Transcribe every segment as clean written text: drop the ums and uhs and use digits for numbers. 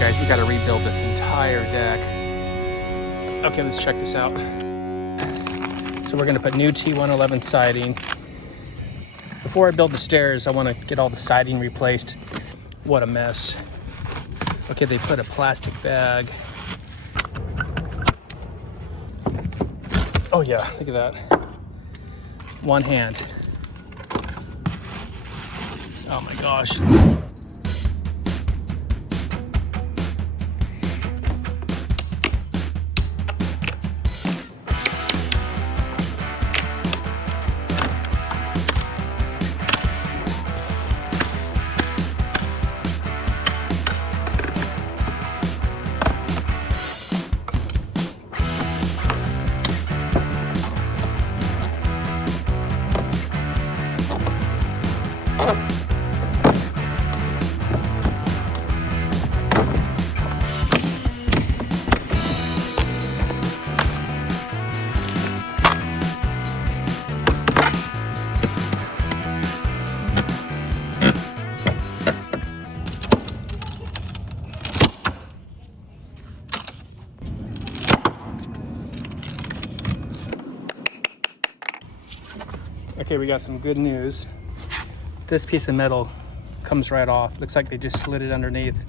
guys, we gotta rebuild this entire deck. Okay, let's check this out. So we're gonna put new T111 siding. Before I build the stairs, I wanna get all the siding replaced. What a mess. Okay, they put a plastic bag. Oh yeah, look at that. One hand. Oh my gosh. Okay, we got some good news. This piece of metal comes right off. Looks like they just slid it underneath.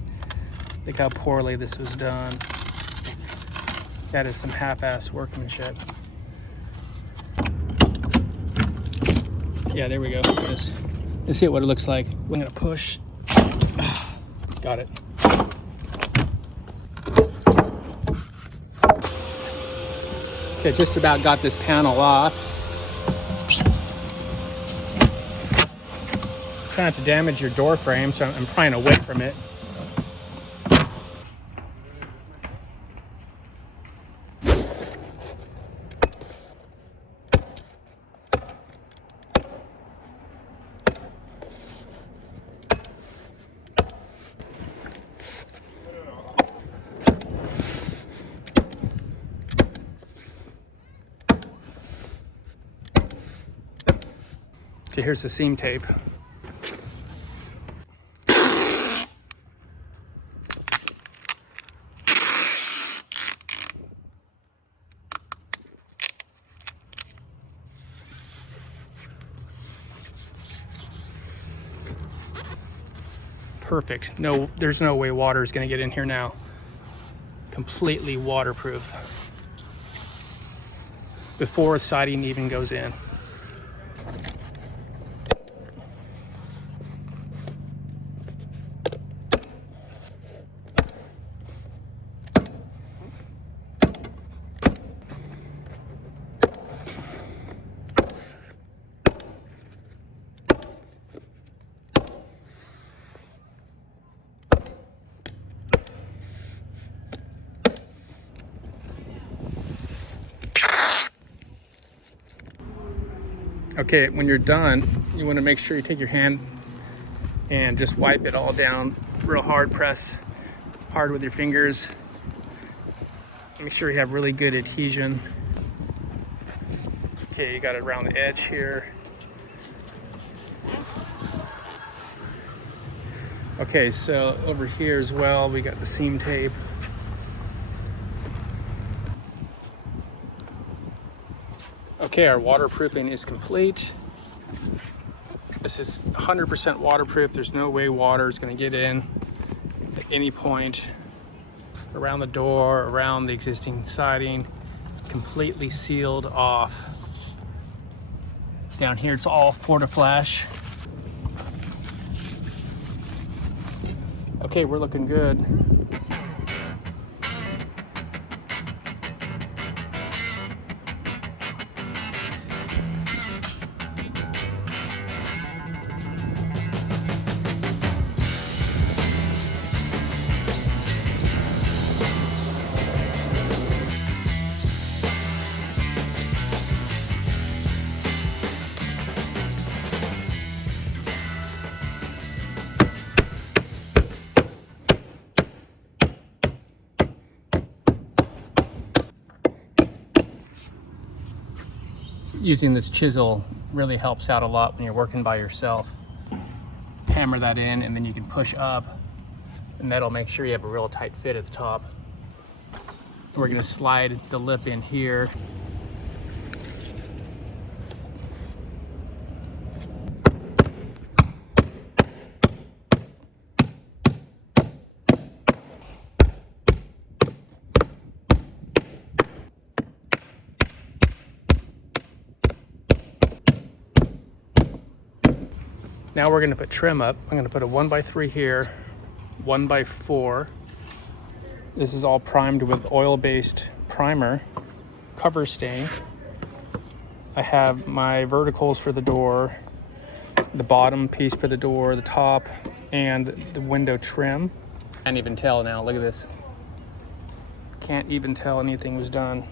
Look how poorly this was done. That is some half-ass workmanship. Yeah, there we go. Look at this. Let's see what it looks like. We're gonna push. Got it. Okay, just about got this panel off. Trying not to damage your door frame, so I'm prying away from it. Okay, here's the seam tape. Perfect. No, there's no way water is going to get in here now. Completely waterproof. Before siding even goes in. Okay, when you're done, you want to make sure you take your hand and just wipe it all down real hard. Press hard with your fingers. Make sure you have really good adhesion. Okay, you got it around the edge here. Okay, so over here as well, we got the seam tape. Okay, our waterproofing is complete. This is 100% waterproof. There's no way water is going to get in at any point around the door, around the existing siding. Completely sealed off. Down here, it's all Fortiflash. Okay, we're looking good. Using this chisel really helps out a lot when you're working by yourself. Hammer that in and then you can push up and that'll make sure you have a real tight fit at the top. We're gonna slide the lip in here. Now we're gonna put trim up. I'm gonna put a 1x3 here, 1x4. This is all primed with oil-based primer, cover stain. I have my verticals for the door, the bottom piece for the door, the top, and the window trim. Can't even tell now, look at this. Can't even tell anything was done.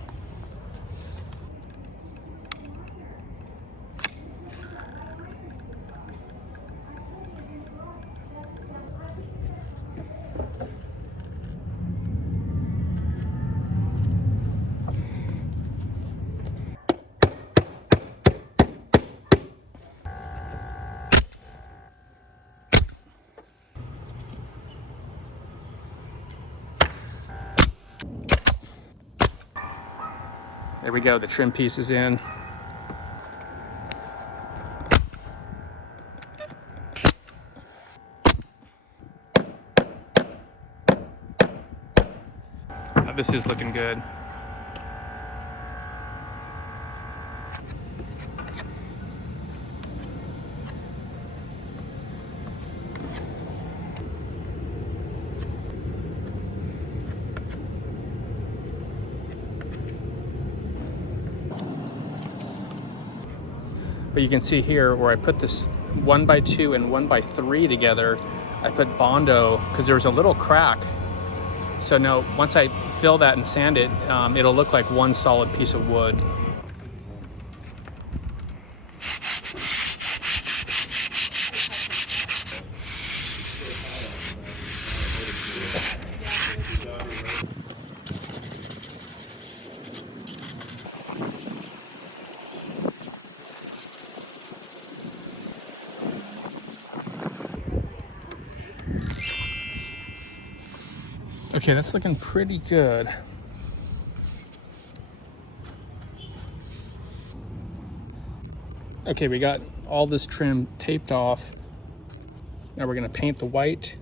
There we go, the trim piece is in. Now this is looking good. But you can see here where I put this 1x2 and 1x3 together, I put bondo because there was a little crack. So now once I fill that and sand it, it'll look like one solid piece of wood. Okay, that's looking pretty good. Okay, we got all this trim taped off. Now we're gonna paint the white.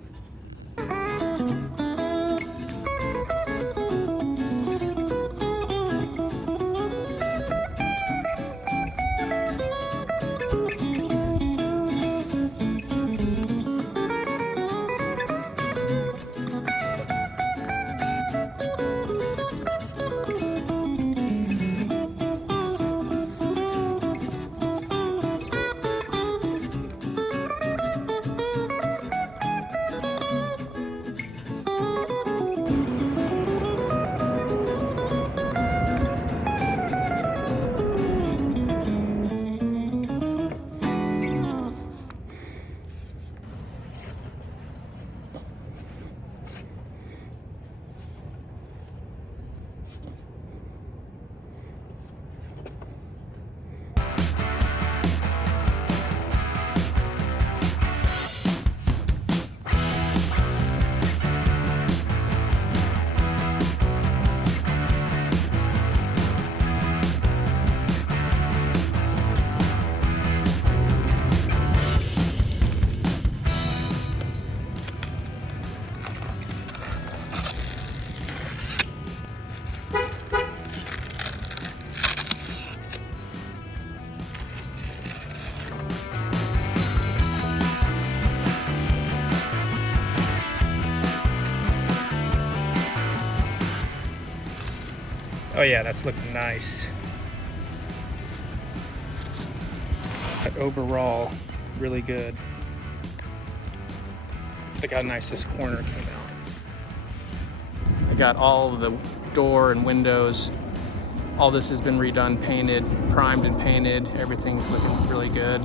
Oh yeah, that's looking nice. But overall, really good. Look how nice this corner came out. I got all of the door and windows. All this has been redone, painted, primed and painted. Everything's looking really good.